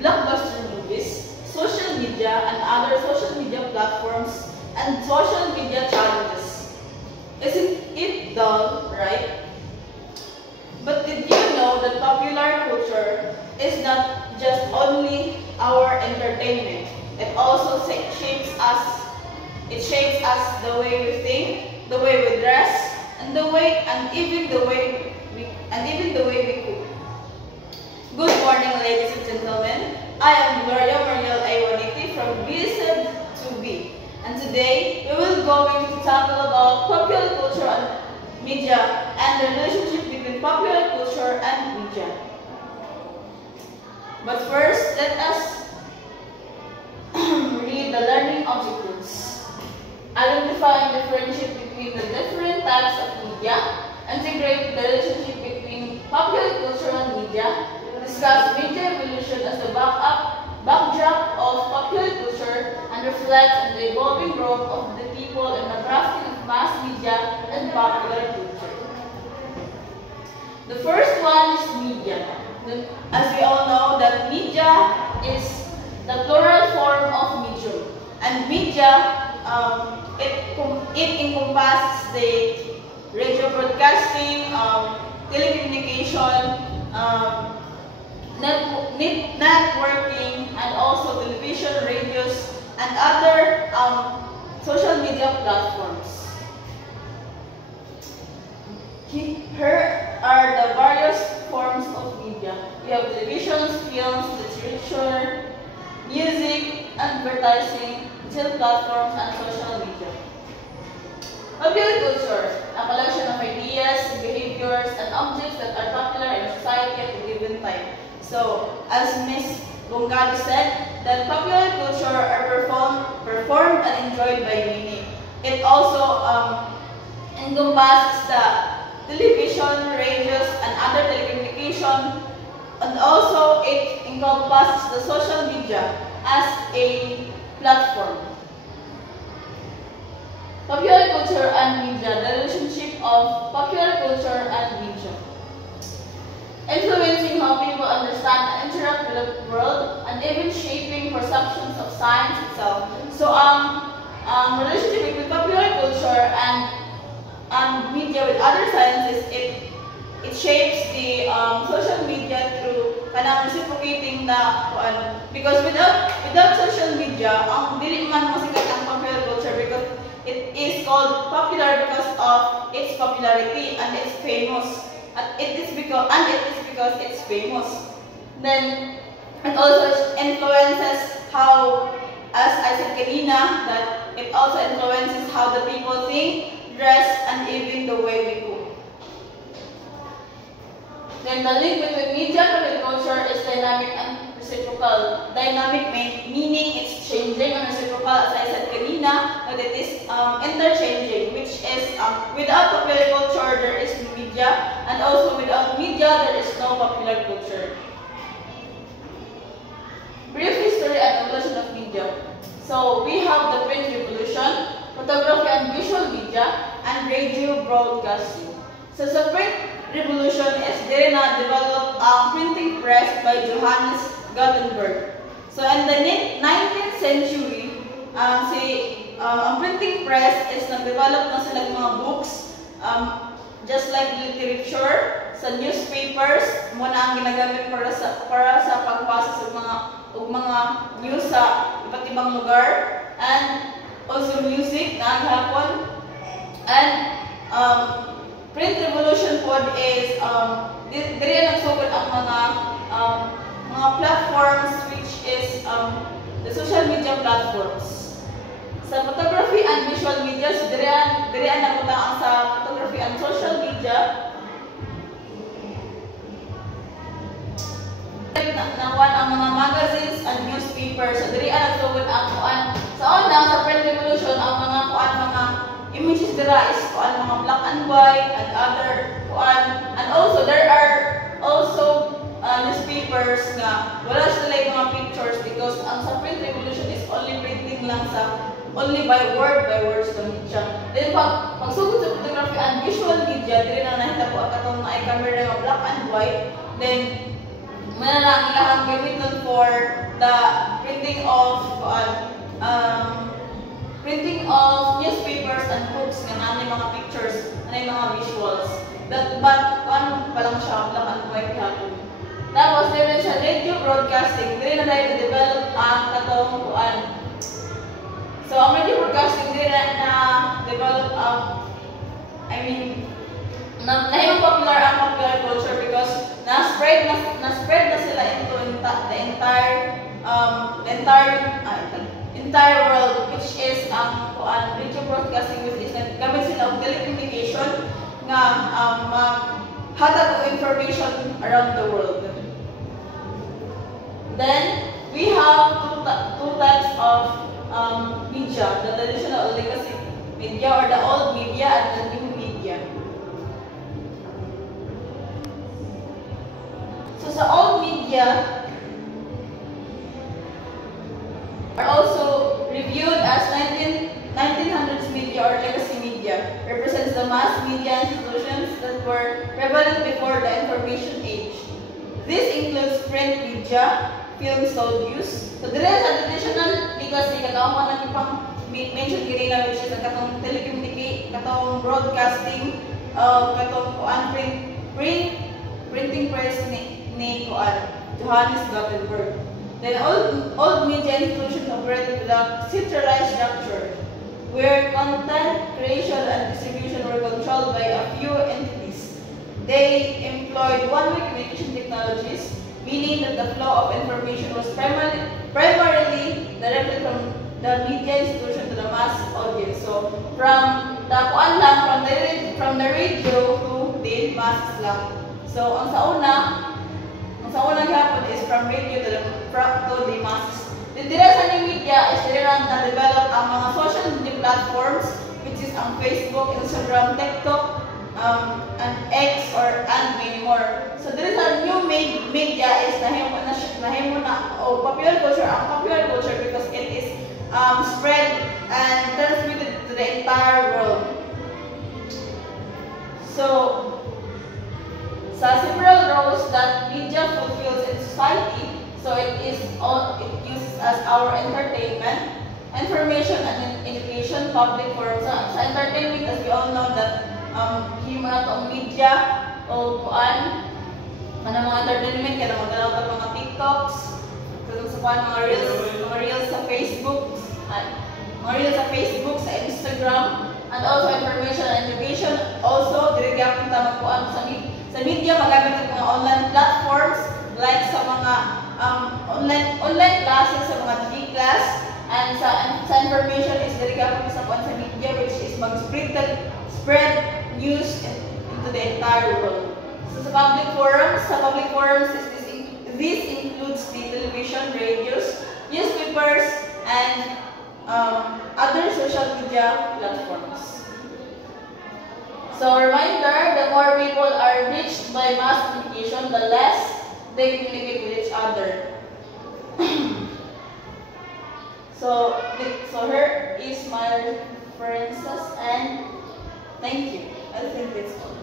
blockbuster movies, social media, and other social media platforms, and social media challenges. Isn't it dull, right? But did you know that popular culture is not just only our entertainment? It also shapes us. It shapes us the way we think, the way we dress, and even the way we cook. Good morning, ladies and gentlemen. I am Gloria Mariel Aywaniti from BSED 2B, and today we will going to tackle about popular culture and media and the relationship between popular culture and media. But first, let us read the learning objectives. Identify and differentiate between the different types of media. Integrate the relationship between popular culture and media. Discuss media evolution as the backdrop of popular culture and reflect on the evolving role of the people in the crafting of mass media and popular culture. The first one is media. As we all know, that media is the plural form of medium, and media it encompasses the radio broadcasting, telecommunication, networking, and also television, radios, and other social media platforms. Here are the various forms of media. We have television, films, literature, music, advertising, digital platforms, and social media. Popular culture, a collection of ideas, behaviors, and objects that are popular in society at a given time. So, as Ms. Bongado said, that popular culture are performed and enjoyed by many. It also encompasses the television, radios, and other telecommunication, and also it encompasses the social media as a platform. Popular culture and media, the relationship of popular culture and media. Influencing how people understand and interact with the world, and even shaping perceptions of science itself. So, relationship between popular culture and media with other sciences, it shapes the social media through reciprocating the because without social media, dili man masikat ang popular culture because it is called popular because of its popularity and it's famous. It is because it's famous. Then it also influences how, as I said kanina, that it also influences how the people think, dress, and even the way we cook. Then the link between media and culture is dynamic and reciprocal. Dynamic meaning it's changing, and reciprocal, as I said kanina, that it is interchanging, which is without popular culture there is media, and also without media there is no popular culture. Brief history and evolution of media. So we have the print revolution, photography and visual media, and radio broadcasting. So the print revolution is developed printing press by Johannes Gutenberg. So in the 19th century, ang printing press is nag-develop na sila ng mga books, just like literature, sa newspapers, muna ang ginagamit para sa pagpasa sa mga news sa iba't ibang lugar, and also music na hapon. And print revolution pod is diri nagsugod ang mga platforms, which is the social media platforms. Sa photography and visual media, so diri napunta ang sa photography and social media. Nakuan ang mga magazines and newspapers. So diri nagsugod ang kuan. Sa una, sa print revolution, ang mga images dira is kuan mga black and white and other kuan. And also there are also newspapers nga wala sila yung mga pictures because ang sa print revolution is only printing lang only by words lang siya. Then pag sugod sa photography and visual media, dili na nahita po ang katong na camera nga black and white. Then manana ang ilahang gamiton for the printing of newspapers and books nga na mga pictures, na mga visuals. But kuan pa lang siya, black and white hapon. Tapos meron siya radio broadcasting, dili na tayo develop ang katong kuan. So ang radio broadcasting dili na develop nahimong popular ang popular culture because na-spread na sila into the entire world, which is ang radio broadcasting, which is gamit sila og telecommunication nga hatag og information around the world. Then we have two types of media: the traditional legacy media or the old media and the new media. So sa old media are also reviewed as 1900s media or legacy media, represents the mass media institutions that were prevalent before the information age. This includes print media, film studios. So there is a traditional legacy katong man lang ipang mention kanina, which is katong telecommunication, katong broadcasting, katong printing press ni Johannes Gutenberg. Then old media institutions operated with a centralized structure, where content creation and distribution were controlled by a few entities. They employed one-way communication technologies, meaning that the flow of information was primarily directed from the media institution to the mass audience. So from the radio to the masses lang. So ang sa unang hapon is from radio to the masses. The sa new media is na-develop ang mga social media platforms, which is ang Facebook, Instagram, TikTok, and X and many more. So there is a new media is nahimo na popular culture because it is spread and transmitted to the entire world. So sa several roles that media fulfills in society, so it uses as our entertainment, information and education, public forums. Sa entertainment, as we all know that himo na to media o kuan mga entertainment kaya magdalaw ta mga TikToks, sa kuan mga reels sa Facebook, sa Instagram, and also information and education. Also diri gyapon ta magkuan sa media magamit ang mga online platforms like sa mga online classes, sa mga G-class, and sa information is diri gyapon sa kuan sa media, which is spread news into the entire world. So sa public forums this includes the television, radios, newspapers, and other social media platforms. So reminder, the more people are reached by mass communication, the less they communicate with each other. So here is my references, and thank you. I think it's all.